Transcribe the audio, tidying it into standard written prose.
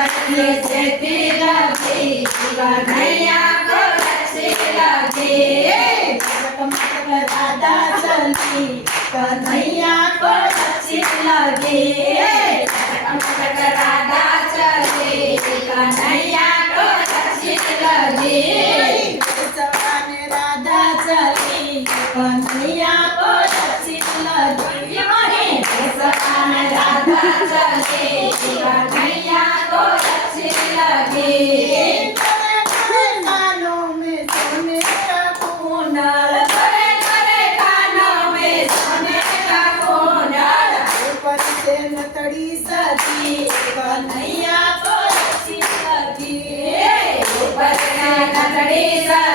बरसे सेती लगी कन्हैया को अच्छी लगी मटक राधा चली कन्हैया को अच्छी लगी मटक राधा चली कन्हैया को अच्छी लगी सवाने राधा चली कन्हैया को अच्छी लगी सवाने राधा चली कन्हैया को अच्छी लगी कानों में सोने का कुंडल बड़े कानों में सोने का कुंडल ऊपर से नतड़ी सजी कन्हैया को अच्छी लगी ऊपर से नतड़ी सजी